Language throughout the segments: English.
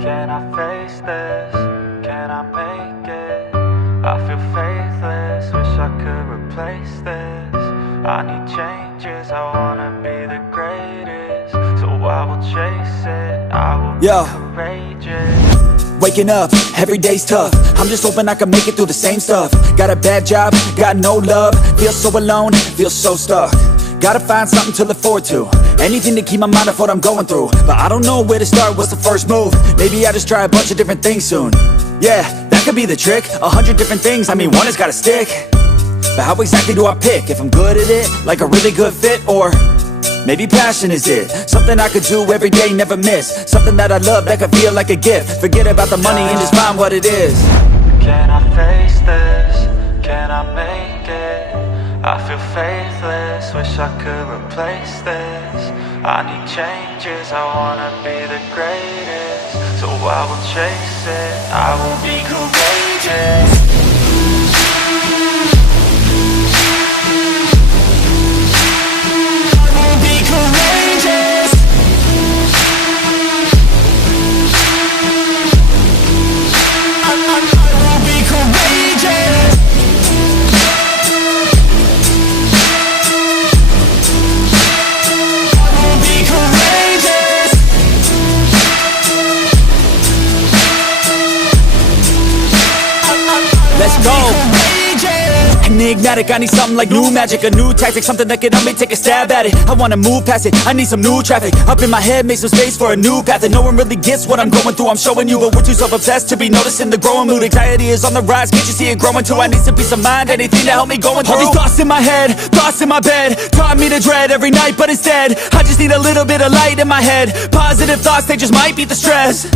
Can I face this? Can I make it? I feel faithless, wish I could replace this. I need changes, I wanna be the greatest. So I will chase it, I will be courageous. Waking up, every day's tough. I'm just hoping I can make it through the same stuff. Got a bad job, got no love. Feel so alone, feel so stuck. Gotta find something to look forward to. Anything to keep my mind off what I'm going through. But I don't know where to start, what's the first move? Maybe I just try a bunch of different things soon. Yeah, that could be the trick. 100 different things, I mean one has gotta stick. But how exactly do I pick? If I'm good at it, like a really good fit, or maybe passion is it? Something I could do every day, never miss. Something that I love, that could feel like a gift. Forget about the money and just find what it is. Can I face this? Can I make it? I feel faithless, wish I could replace this. I need changes, I wanna be the greatest. So I will chase it, I will be courageous. Let's go. Enigmatic, I need something like new magic, a new tactic, something that can help me take a stab at it. I wanna move past it, I need some new traffic. Up in my head, make some space for a new path. And no one really gets what I'm going through, I'm showing you. But we're too self-obsessed to be noticing the growing mood. Anxiety is on the rise, can't you see it growing too? I need some peace of mind, anything to help me going through. All these thoughts in my head, thoughts in my bed, taught me to dread every night, but instead I just need a little bit of light in my head. Positive thoughts, they just might beat the stress.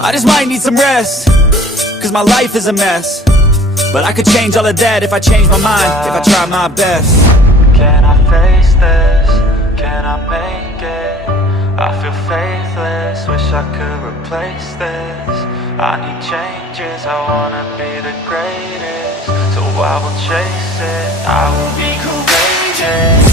I just might need some rest, cause my life is a mess. But I could change all of that if I change my mind, if I try my best. Can I face this? Can I make it? I feel faithless, wish I could replace this. I need changes, I wanna be the greatest. So I will chase it, I will be courageous.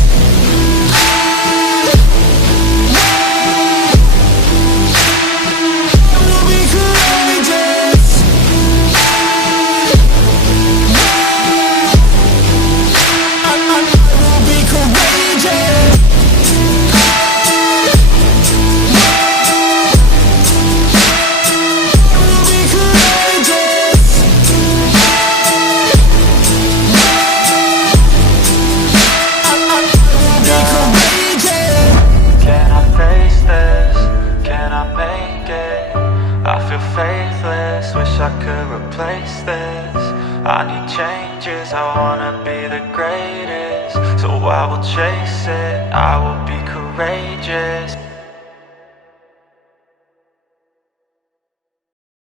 Faithless, wish I could replace this. I need changes, I wanna be the greatest. So I will chase it, I will be courageous.